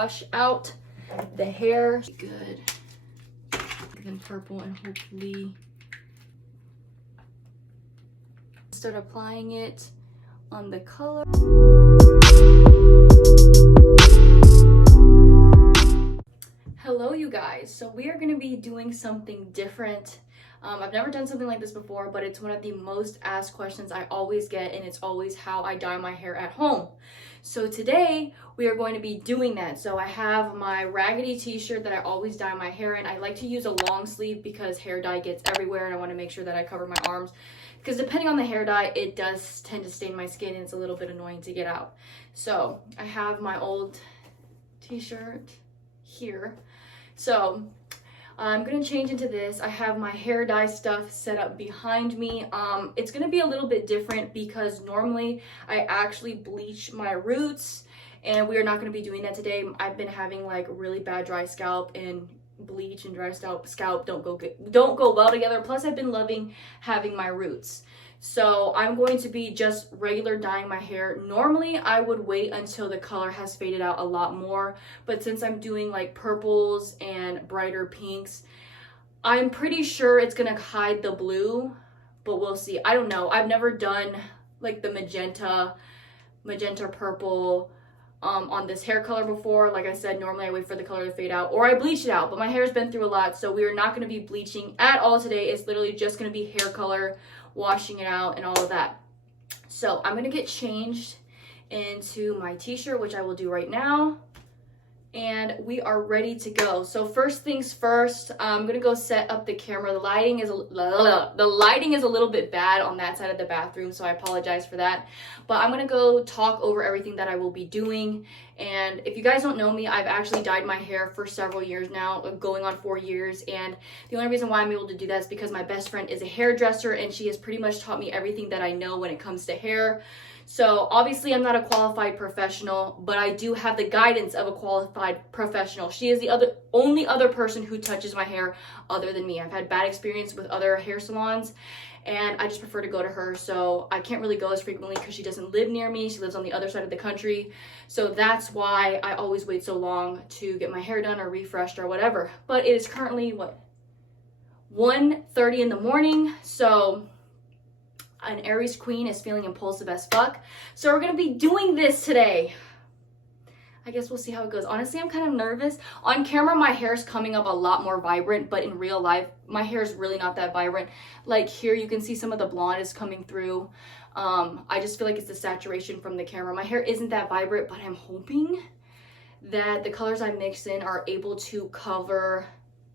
Brush out the hair. Good. Then purple, and hopefully start applying it on the color. Hello you guys, so we are going to be doing something different. I've never done something like this before, but it's one of the most asked questions I always get, and it's always how I dye my hair at home. So today we are going to be doing that. So I have my raggedy t-shirt that I always dye my hair in. I like to use a long sleeve because hair dye gets everywhere, and I want to make sure that I cover my arms, because depending on the hair dye, it does tend to stain my skin and it's a little bit annoying to get out. So I have my old t-shirt here. So I'm gonna change into this. I have my hair dye stuff set up behind me. It's gonna be a little bit different because normally I actually bleach my roots, and we are not gonna be doing that today. I've been having like really bad dry scalp, and bleach and dry scalp don't go well together. Plus I've been loving having my roots. So I'm going to be just regular dyeing my hair. Normally I would wait until the color has faded out a lot more, but since I'm doing like purples and brighter pinks, I'm pretty sure it's gonna hide the blue, but we'll see. I don't know. I've never done like the magenta purple on this hair color before. Like I said, normally I wait for the color to fade out or I bleach it out, but my hair's been through a lot, so we are not going to be bleaching at all today. It's literally just going to be hair color, washing it out and all of that. So I'm going to get changed into my t-shirt, which I will do right now, and we are ready to go. So first things first, I'm gonna go set up the camera. The lighting is a little bit bad on that side of the bathroom, so I apologize for that. But I'm gonna go talk over everything that I will be doing. And if you guys don't know me, I've actually dyed my hair for several years now, going on 4 years. And the only reason why I'm able to do that is because my best friend is a hairdresser, and she has pretty much taught me everything that I know when it comes to hair. So obviously I'm not a qualified professional, but I do have the guidance of a qualified professional. She is the only other person who touches my hair other than me. I've had bad experience with other hair salons, and I just prefer to go to her. So I can't really go as frequently because she doesn't live near me. She lives on the other side of the country. So that's why I always wait so long to get my hair done or refreshed or whatever. But it is currently, what, 1:30 in the morning. So an Aries queen is feeling impulsive as fuck. So we're gonna be doing this today. I guess we'll see how it goes. Honestly, I'm kind of nervous. On camera, my hair is coming up a lot more vibrant, but in real life, my hair is really not that vibrant. Like here, you can see some of the blonde is coming through. I just feel like it's the saturation from the camera. My hair isn't that vibrant, but I'm hoping that the colors I mix in are able to cover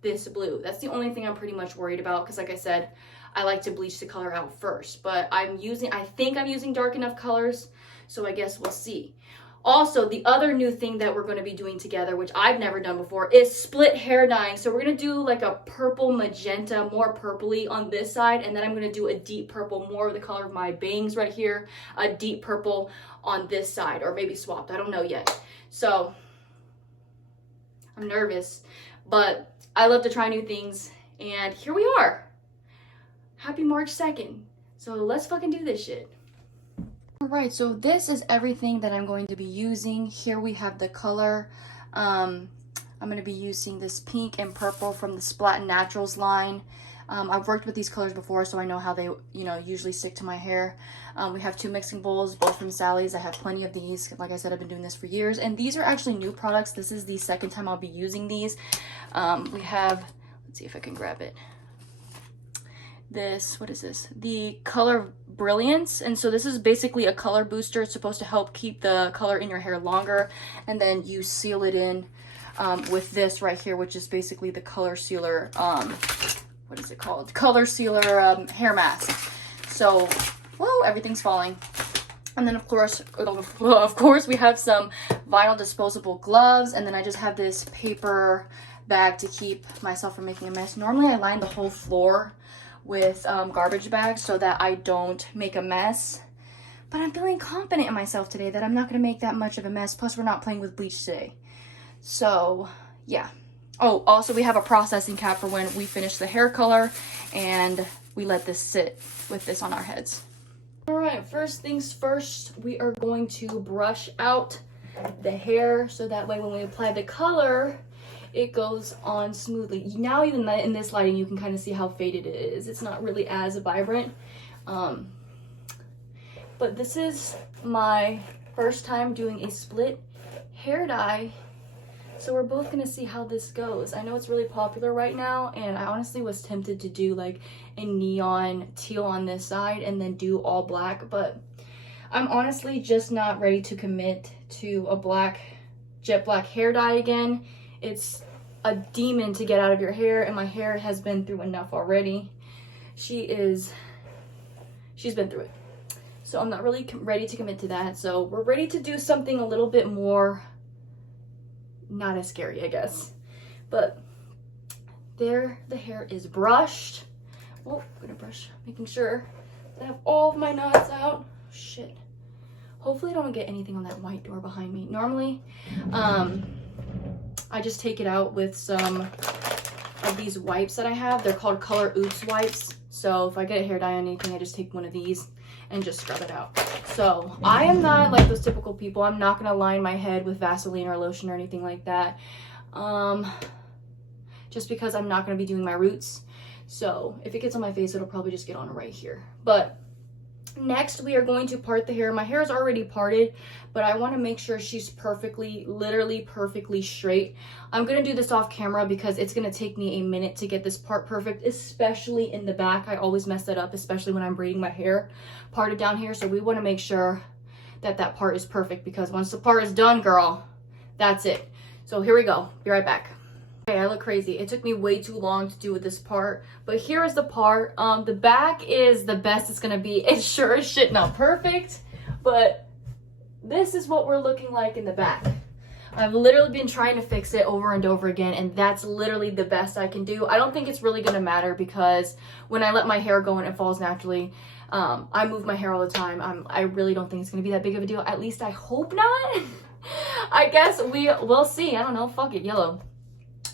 this blue. That's the only thing I'm pretty much worried about, because like I said, I like to bleach the color out first, but I think I'm using dark enough colors, so I guess we'll see. Also, the other new thing that we're going to be doing together, which I've never done before, is split hair dyeing. So we're going to do like a purple magenta, more purpley on this side, and then I'm going to do a deep purple, more of the color of my bangs right here, a deep purple on this side, or maybe swapped. I don't know yet. So I'm nervous, but I love to try new things, and here we are. Happy March 2nd. So let's fucking do this shit. Alright, so this is everything that I'm going to be using. Here we have the color. I'm going to be using this pink and purple from the Splat Naturals line. I've worked with these colors before, so I know how they, usually stick to my hair. We have 2 mixing bowls, both from Sally's. I have plenty of these. Like I said, I've been doing this for years. And these are actually new products. This is the second time I'll be using these. We have, let's see if I can grab it. This, what is this? The Color Brilliance. And so this is basically a color booster. It's supposed to help keep the color in your hair longer. And then you seal it in with this right here, which is basically the color sealer, what is it called? Color sealer hair mask. So, whoa, everything's falling. And then of course we have some vinyl disposable gloves. And then I just have this paper bag to keep myself from making a mess. Normally I line the whole floor with garbage bags so that I don't make a mess, but I'm feeling confident in myself today that I'm not going to make that much of a mess. Plus we're not playing with bleach today, so yeah. Oh, also we have a processing cap for when we finish the hair color, and we let this sit with this on our heads. All right, first things first, we are going to brush out the hair, so that way when we apply the color, it goes on smoothly. Now even in this lighting, you can kind of see how faded it is. It's not really as vibrant. But this is my first time doing a split hair dye. So we're both gonna see how this goes. I know it's really popular right now, and I honestly was tempted to do like a neon teal on this side and then do all black, but I'm honestly just not ready to commit to a jet black hair dye again. It's a demon to get out of your hair, and my hair has been through enough already. She's been through it. So I'm not really ready to commit to that. So we're ready to do something a little bit more, not as scary, I guess. But there, the hair is brushed. Oh, I'm gonna brush, making sure that I have all of my knots out. Shit. Hopefully I don't get anything on that white door behind me. Normally, I just take it out with some of these wipes that I have. They're called Color Oops wipes. So if I get a hair dye on anything, I just take one of these and just scrub it out. So I am not like those typical people. I'm not gonna line my head with Vaseline or lotion or anything like that. Just because I'm not gonna be doing my roots. So if it gets on my face, it'll probably just get on right here. But next, we are going to part the hair. My hair is already parted, but I want to make sure she's perfectly, literally perfectly straight. I'm going to do this off camera because it's going to take me a minute to get this part perfect, especially in the back. I always mess that up, especially when I'm braiding my hair parted down here. So we want to make sure that that part is perfect, because once the part is done, girl, that's it. So here we go. Be right back. Okay, I look crazy. It took me way too long to do with this part, but here is the part. The back is the best it's gonna be. It's sure as shit not perfect, but this is what we're looking like in the back. I've literally been trying to fix it over and over again, and that's literally the best I can do. I don't think it's really gonna matter, because when I let my hair go and it falls naturally, I move my hair all the time. I really don't think it's gonna be that big of a deal. At least I hope not. I guess we'll see. I don't know. Fuck it, yellow.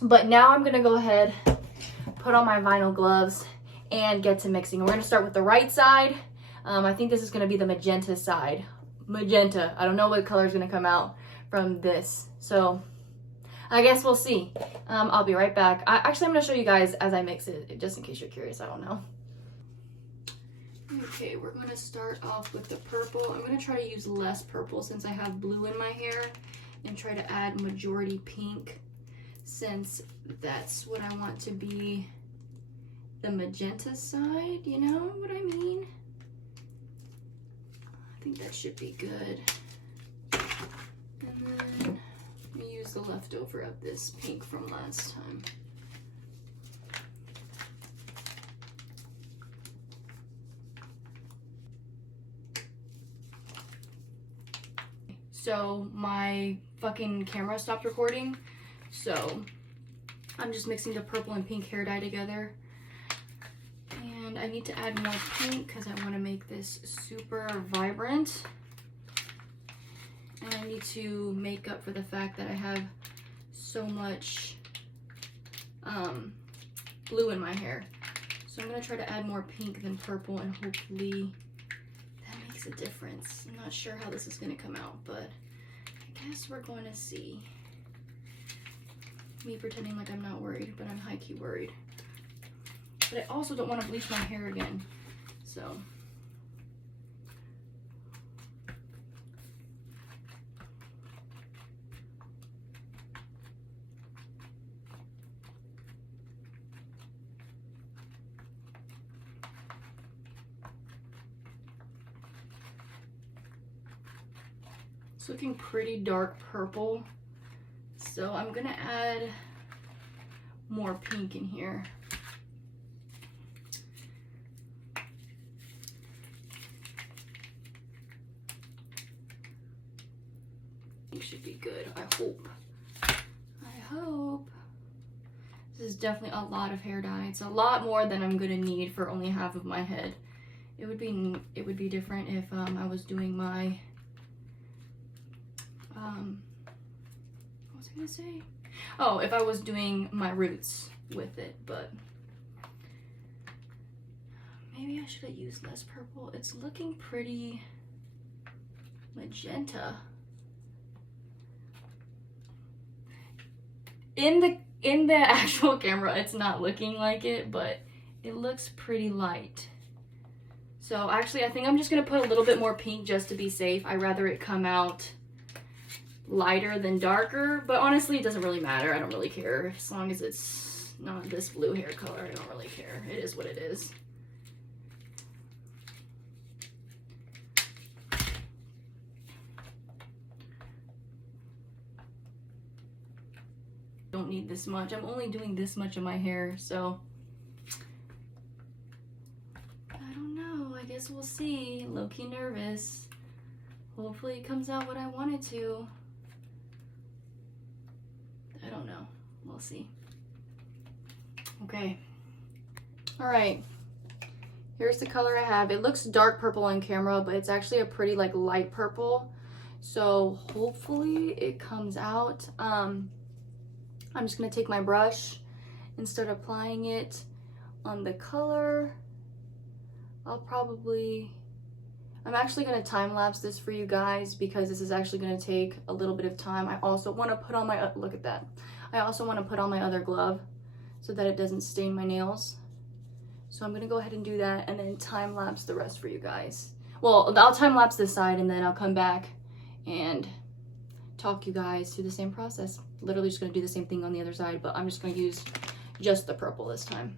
But now I'm gonna go ahead, put on my vinyl gloves, and get to mixing. We're gonna start with the right side. I think this is gonna be the magenta side. Magenta. I don't know what color is gonna come out from this. So I guess we'll see. I'll be right back. Actually, I'm gonna show you guys as I mix it, just in case you're curious. I don't know. Okay, we're gonna start off with the purple. I'm gonna try to use less purple since I have blue in my hair, and try to add majority pink, since that's what I want to be the magenta side, you know what I mean? I think that should be good. And then we use the leftover of this pink from last time. So my fucking camera stopped recording. So I'm just mixing the purple and pink hair dye together. And I need to add more pink because I want to make this super vibrant. And I need to make up for the fact that I have so much blue in my hair. So I'm going to try to add more pink than purple, and hopefully that makes a difference. I'm not sure how this is going to come out, but I guess we're going to see. Me pretending like I'm not worried, but I'm high-key worried. But I also don't want to bleach my hair again, so. It's looking pretty dark purple. So I'm gonna add more pink in here. It should be good, I hope. I hope. This is definitely a lot of hair dye. It's a lot more than I'm gonna need for only half of my head. It would be different if I was doing my what was I gonna say? Oh, if I was doing my roots with it, but maybe I should have used less purple. It's looking pretty magenta. in the actual camera, it's not looking like it, but it looks pretty light. So actually, I think I'm just gonna put a little bit more pink just to be safe. I'd rather it come out lighter than darker, but honestly, it doesn't really matter. I don't really care. As long as it's not this blue hair color, I don't really care. It is what it is. Don't need this much. I'm only doing this much of my hair, so I don't know. I guess we'll see. Low-key nervous. Hopefully it comes out what I want it to. I don't know. We'll see. Okay. All right. Here's the color I have. It looks dark purple on camera, but it's actually a pretty like light purple. So hopefully it comes out. I'm just gonna take my brush and start applying it on the color. I'm actually gonna time lapse this for you guys because this is actually gonna take a little bit of time. I also wanna put on my, look at that. I also wanna put on my other glove so that it doesn't stain my nails. So I'm gonna go ahead and do that and then time lapse the rest for you guys. Well, I'll time lapse this side and then I'll come back and talk you guys through the same process. Literally just gonna do the same thing on the other side, but I'm just gonna use just the purple this time.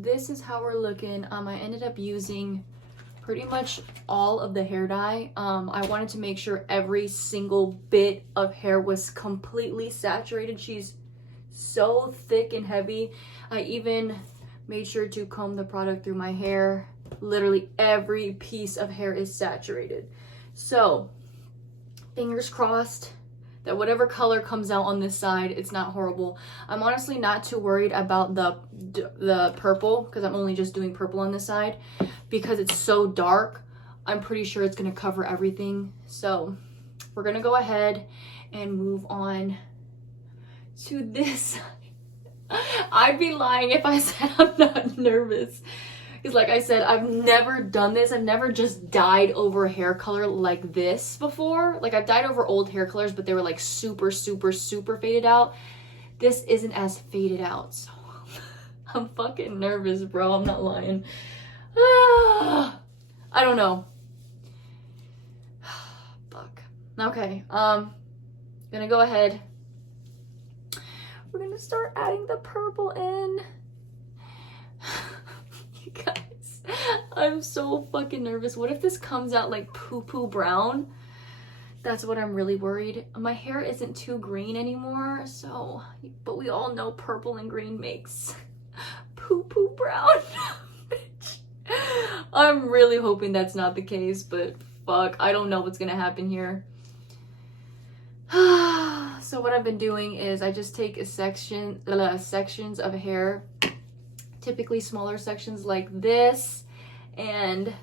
This is how we're looking. I ended up using pretty much all of the hair dye. I wanted to make sure every single bit of hair was completely saturated. She's so thick and heavy. I even made sure to comb the product through my hair. Literally every piece of hair is saturated. So fingers crossed that whatever color comes out on this side, it's not horrible. I'm honestly not too worried about the purple because I'm only just doing purple on this side because it's so dark. I'm pretty sure it's gonna cover everything. So we're gonna go ahead and move on to this side. I'd be lying if I said I'm not nervous. Because like I said, I've never done this. I've never just dyed over hair color like this before. Like I've dyed over old hair colors, but they were like super, super, super faded out. This isn't as faded out. So I'm fucking nervous, bro. I'm not lying. I don't know. Fuck. Okay. Gonna go ahead. We're gonna start adding the purple in. Guys, I'm so fucking nervous. What if this comes out like poo-poo brown? That's what I'm really worried. My hair isn't too green anymore, so, but we all know purple and green makes poo-poo brown. I'm really hoping that's not the case, but fuck, I don't know what's gonna happen here. So what I've been doing is I just take sections of hair, typically smaller sections like this, and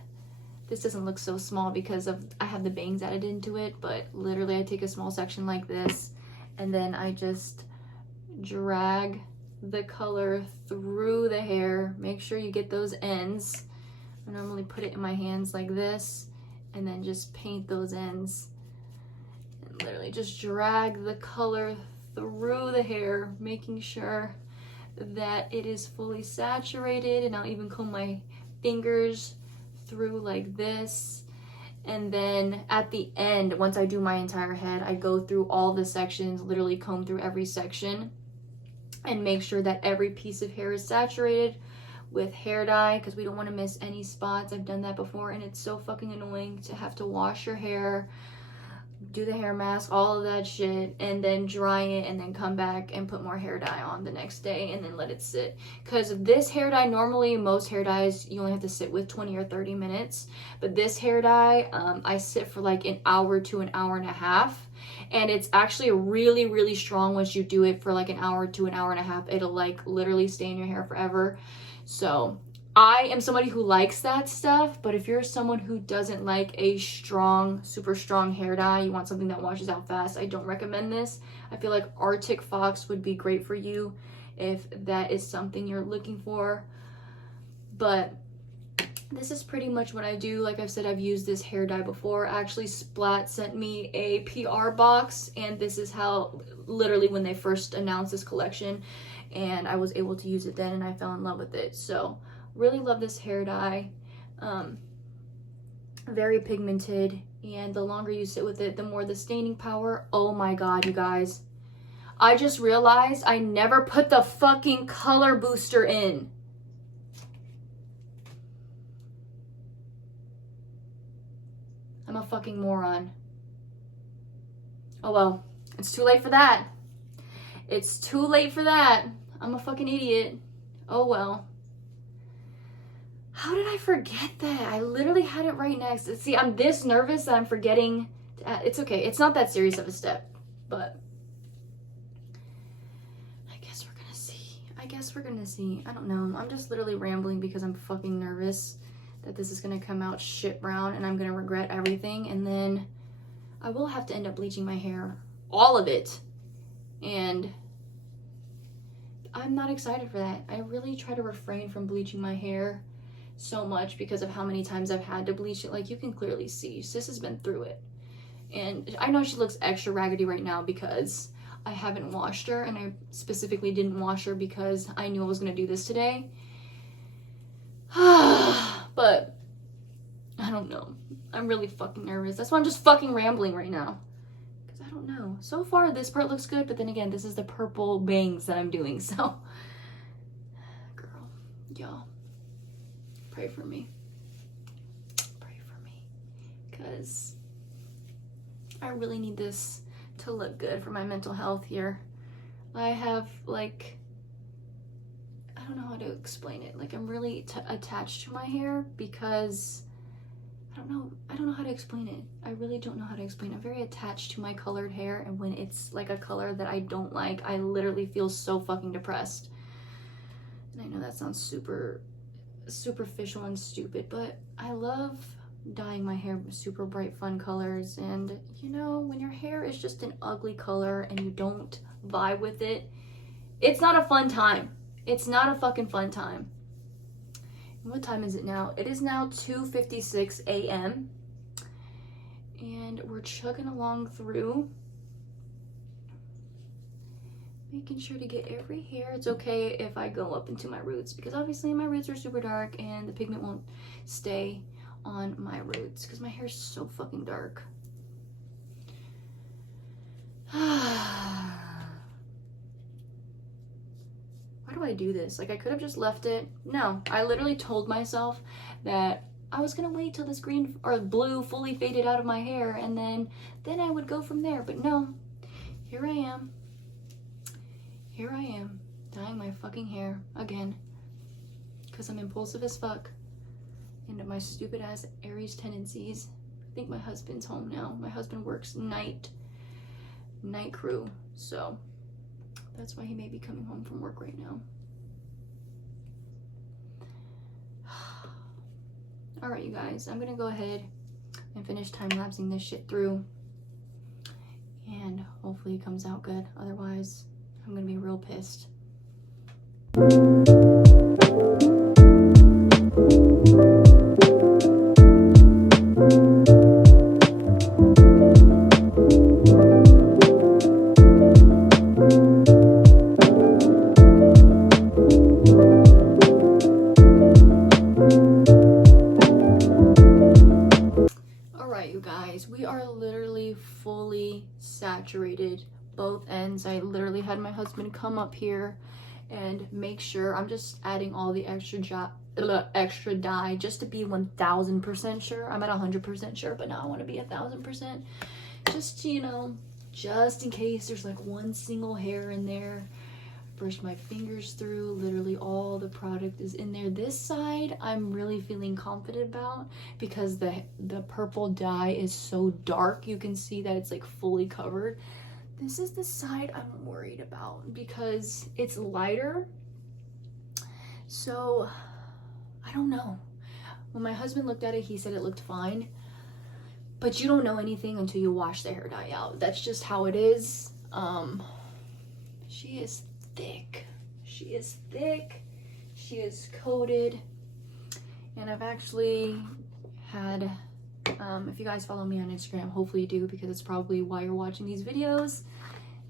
this doesn't look so small because I have the bangs added into it, but literally I take a small section like this and then I just drag the color through the hair. Make sure you get those ends. I normally put it in my hands like this and then just paint those ends and literally just drag the color through the hair, making sure that it is fully saturated. And I'll even comb my fingers through like this, and then at the end, once I do my entire head, I go through all the sections, literally comb through every section and make sure that every piece of hair is saturated with hair dye, because we don't want to miss any spots. I've done that before and it's so fucking annoying to have to wash your hair, do the hair mask, all of that shit, and then dry it, and then come back and put more hair dye on the next day, and then let it sit. Because this hair dye, normally most hair dyes you only have to sit with 20 or 30 minutes, but this hair dye I sit for like an hour to an hour and a half, and it's actually really, really strong. Once you do it for like an hour to an hour and a half, it'll like literally stay in your hair forever. So I am somebody who likes that stuff, but if you're someone who doesn't like a strong, super strong hair dye, you want something that washes out fast, I don't recommend this. I feel like Arctic Fox would be great for you if that is something you're looking for. But this is pretty much what I do. Like I've said, I've used this hair dye before. Actually, Splat sent me a PR box, and this is how, literally when they first announced this collection, and I was able to use it then, and I fell in love with it. So really love this hair dye. Very pigmented, and the longer you sit with it, the more the staining power. Oh my god, you guys, I just realized I never put the fucking color booster in. I'm a fucking moron. Oh well, it's too late for that. It's too late for that. I'm a fucking idiot. Oh well. How did I forget that? I literally had it right next. See, I'm this nervous that I'm forgetting to add. It's okay. It's not that serious of a step, but I guess we're gonna see. I guess we're gonna see. I don't know. I'm just literally rambling because I'm fucking nervous that this is gonna come out shit brown and I'm gonna regret everything, and then I will have to end up bleaching my hair, all of it, and I'm not excited for that. I really try to refrain from bleaching my hair so much because of how many times I've had to bleach it. Like, you can clearly see sis has been through it, and I know she looks extra raggedy right now because I haven't washed her, and I specifically didn't wash her because I knew I was going to do this today. But I don't know, I'm really fucking nervous. That's why I'm just fucking rambling right now, because I don't know. So far this part looks good, but then again, this is the purple bangs that I'm doing, so girl, y'all, pray for me. Pray for me. Because I really need this to look good for my mental health here. I have, like, I don't know how to explain it. Like, I'm really attached to my hair because I don't know how to explain it. I really don't know how to explain it. I'm very attached to my colored hair, and when it's like a color that I don't like, I literally feel so fucking depressed. And I know that sounds super superficial and stupid, but I love dyeing my hair with super bright fun colors, and you know, when your hair is just an ugly color and you don't vibe with it, it's not a fun time. It's not a fucking fun time. And what time is it now? It is now 2:56 a.m. and we're chugging along through, making sure to get every hair. It's okay if I go up into my roots, because obviously my roots are super dark and the pigment won't stay on my roots because my hair is so fucking dark. Why do I do this? Like, I could have just left it. No, I literally told myself that I was gonna wait till this green or blue fully faded out of my hair, and then I would go from there. But no, here I am. Here I am, dyeing my fucking hair again, because I'm impulsive as fuck, and my stupid ass Aries tendencies. I think my husband's home now. My husband works night crew, so that's why he may be coming home from work right now. All right, you guys, I'm gonna go ahead and finish time-lapsing this shit through, and hopefully it comes out good. Otherwise, I'm gonna be real pissed. Alright, you guys, we are literally fully saturated both ends. I literally had my husband come up here and make sure. I'm just adding all the extra dye just to be 1000% sure. I'm at 100% sure, but now I want to be 1000%, just, you know, just in case there's like one single hair in there. Brush my fingers through. Literally all the product is in there. This side I'm really feeling confident about because the purple dye is so dark. You can see that it's like fully covered. This is the side I'm worried about because it's lighter. So I don't know. When my husband looked at it, he said it looked fine. But you don't know anything until you wash the hair dye out. That's just how it is. She is thick. She is thick. She is coated. And I've actually had, if you guys follow me on Instagram, hopefully you do, because it's probably why you're watching these videos.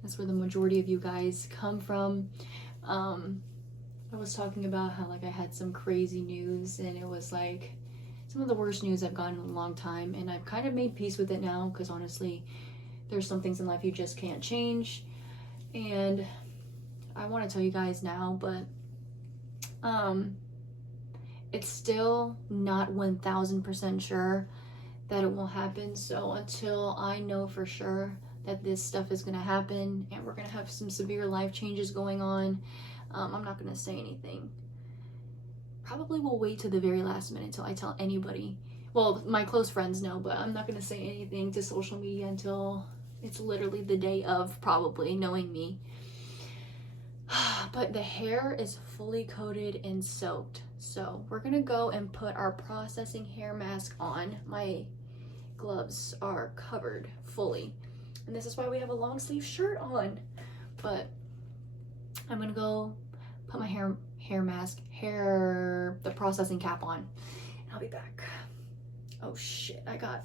That's where the majority of you guys come from. I was talking about how like I had some crazy news, and it was like some of the worst news I've gotten in a long time, and I've kind of made peace with it now, because honestly there's some things in life you just can't change, and I want to tell you guys now, but it's still not 1000% sure that it will happen. So until I know for sure that this stuff is going to happen and we're going to have some severe life changes going on, I'm not going to say anything. Probably will wait to the very last minute till I tell anybody. Well, my close friends know, but I'm not going to say anything to social media until it's literally the day of, probably, knowing me. But the hair is fully coated and soaked. So we're going to go and put our processing hair mask on. My gloves are covered fully. And this is why we have a long sleeve shirt on. But I'm going to go put my the processing cap on. And I'll be back. Oh shit, I got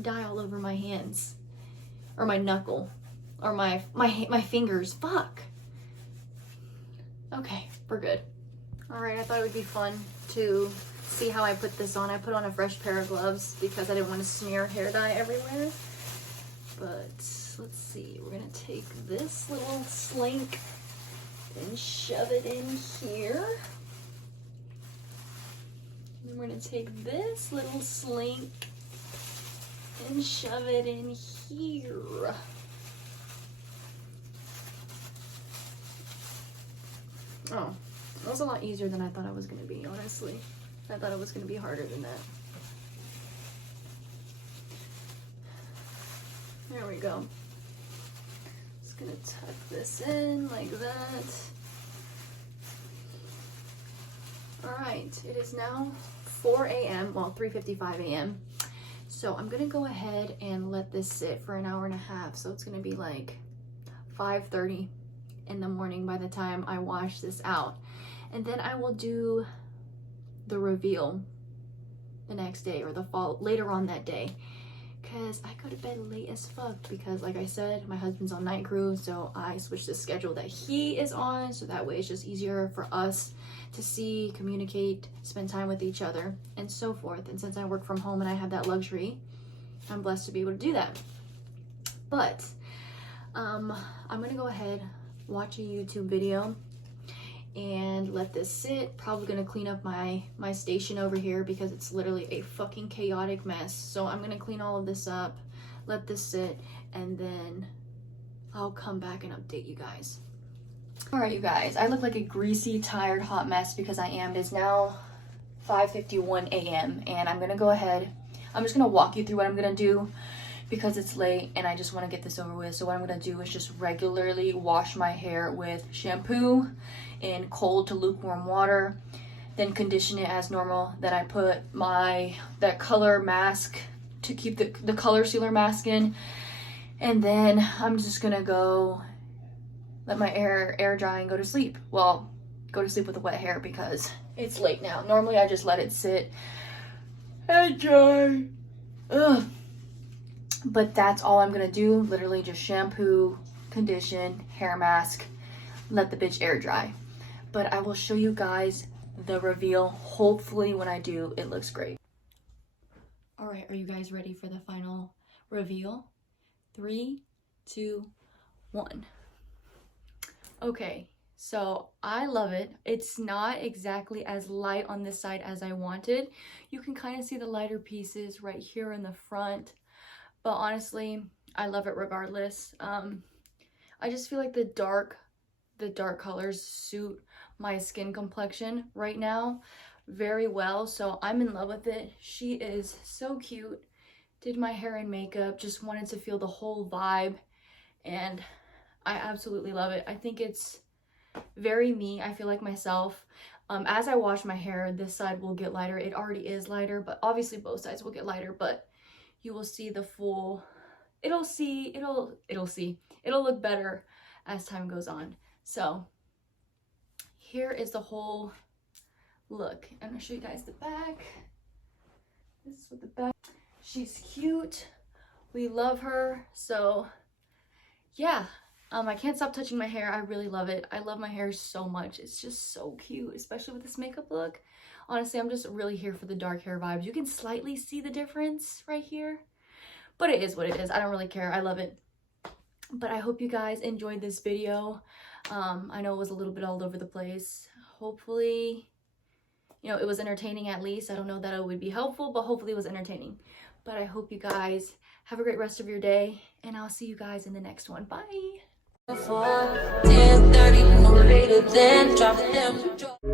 dye all over my hands. Or my knuckle. Or my fingers. Fuck. Okay, we're good. Alright, I thought it would be fun to see how I put this on. I put on a fresh pair of gloves because I didn't want to smear hair dye everywhere. But let's see, we're gonna take this little slink and shove it in here. And then we're gonna take this little slink and shove it in here. Oh, that was a lot easier than I thought it was going to be, honestly. I thought it was going to be harder than that. There we go. Just going to tuck this in like that. Alright, it is now 4 a.m., well, 3:55 a.m. So I'm going to go ahead and let this sit for an hour and a half. So it's going to be like 5:30 in the morning by the time I wash this out. And then I will do the reveal the next day, or later on that day, because I go to bed late as fuck because, like I said, my husband's on night crew, so I switched the schedule that he is on, so that way it's just easier for us to see, communicate, spend time with each other, and so forth. And since I work from home and I have that luxury, I'm blessed to be able to do that. But I'm gonna go ahead, watch a YouTube video and let this sit. Probably gonna clean up my station over here because it's literally a fucking chaotic mess. So I'm gonna clean all of this up, let this sit, and then I'll come back and update you guys. All right, you guys, I look like a greasy, tired, hot mess because I am. It is now 5:51 a.m. and I'm gonna go ahead. I'm just gonna walk you through what I'm gonna do because it's late and I just want to get this over with. So what I'm going to do is just regularly wash my hair with shampoo in cold to lukewarm water, then condition it as normal. Then I put that color mask to keep the color sealer mask in, and then I'm just going to go let my hair air dry and go to sleep. Well, go to sleep with the wet hair because it's late now. Normally I just let it sit and dry. Ugh. But that's all I'm gonna do. Literally just shampoo, condition, hair mask, let the bitch air dry. But I will show you guys the reveal. Hopefully when I do, it looks great. All right, are you guys ready for the final reveal? 3, 2, 1. Okay, so I love it. It's not exactly as light on this side as I wanted. You can kind of see the lighter pieces right here in the front. but honestly, I love it regardless. I just feel like the dark colors suit my skin complexion right now very well, so I'm in love with it. She is so cute. Did my hair and makeup, just wanted to feel the whole vibe, and I absolutely love it. I think it's very me. I feel like myself. As I wash my hair, this side will get lighter. It already is lighter, but obviously both sides will get lighter, but you will see the full, it'll look better as time goes on. So here is the whole look. I'm gonna show you guys the back. This is what the back. She's cute. We love her. So yeah, I can't stop touching my hair. I really love it. I love my hair so much. It's just so cute, especially with this makeup look. Honestly, I'm just really here for the dark hair vibes. You can slightly see the difference right here, but it is what it is. I don't really care. I love it. But I hope you guys enjoyed this video. I know it was a little bit all over the place. Hopefully, you know, it was entertaining at least. I don't know that it would be helpful, but hopefully it was entertaining. But I hope you guys have a great rest of your day, and I'll see you guys in the next one. Bye. 10:30 motivated, then drop them.